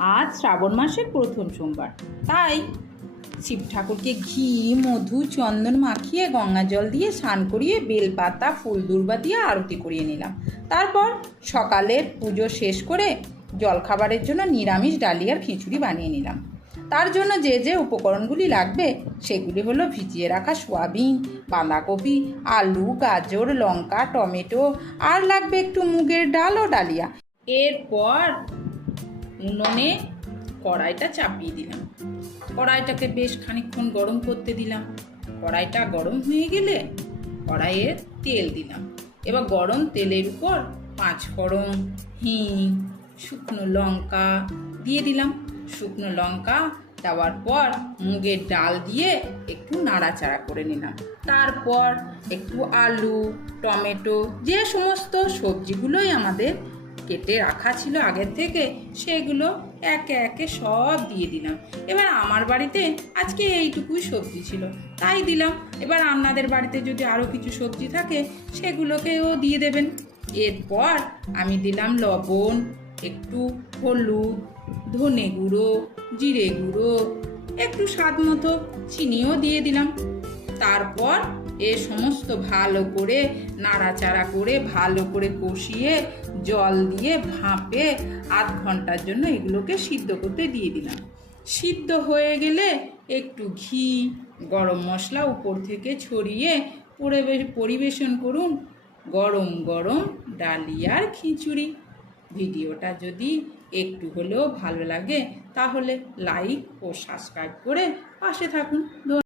আজ শ্রাবণ মাসের প্রথম সোমবার, তাই শিব ঠাকুরকে ঘি, মধু, চন্দন মাখিয়ে গঙ্গা জল দিয়ে স্নান করিয়ে বেলপাতা, ফুল দুর্বা দিয়ে আরতি করিয়ে নিলাম। তারপর সকালের পুজো শেষ করে জলখাবারের জন্য নিরামিষ ডালিয়ার খিচুড়ি বানিয়ে নিলাম। তার জন্য যে যে উপকরণগুলি লাগবে সেগুলি হলো ভিজিয়ে রাখা সোয়াবিন, বাঁধাকপি, আলু, গাজর, লঙ্কা, টমেটো, আর লাগবে একটু মুগের ডাল ও ডালিয়া। এরপর উনুনে কড়াইটা চাপিয়ে দিলাম। কড়াইটাকে বেশ খানিকক্ষণ গরম করতে দিলাম। কড়াইটা গরম হয়ে গেলে কড়াইয়ে তেল দিলাম। এবার গরম তেলের উপর 5 ফোড়ন, হিং, শুকনো লঙ্কা দিয়ে দিলাম। শুকনো লঙ্কা দেওয়ার পর মুগের ডাল দিয়ে একটু নাড়াচাড়া করে নিলাম। তারপর একটু আলু, টমেটো, যে সমস্ত সবজিগুলোই আমাদের কেটে রাখা ছিল আগের থেকে সেগুলো একে একে সব দিয়ে দিলাম। এবার আমার বাড়িতে আজকে এইটুকুই সবজি ছিল তাই দিলাম। এবার আপনাদের বাড়িতে যদি আরও কিছু সবজি থাকে সেগুলোকেও দিয়ে দেবেন। এরপর আমি দিলাম লবণ, একটু হলুদ, ধনে গুঁড়ো, জিরে গুঁড়ো, একটু স্বাদ মতো চিনিও দিয়ে দিলাম। তারপর এ সমস্ত ভালো করে নাড়াচাড়া করে ভালো করে কষিয়ে জল দিয়ে ভাপে আধ ঘন্টার জন্য এগুলোকে সিদ্ধ করতে দিয়ে দিলাম। সিদ্ধ হয়ে গেলে একটু ঘি, গরম মশলা উপর থেকে ছড়িয়ে পরিবেশন করুন গরম গরম ডালিয়ার খিচুড়ি। ভিডিওটা যদি একটু হলেও ভালো লাগে তাহলে লাইক ও সাবস্ক্রাইব করে পাশে থাকুন।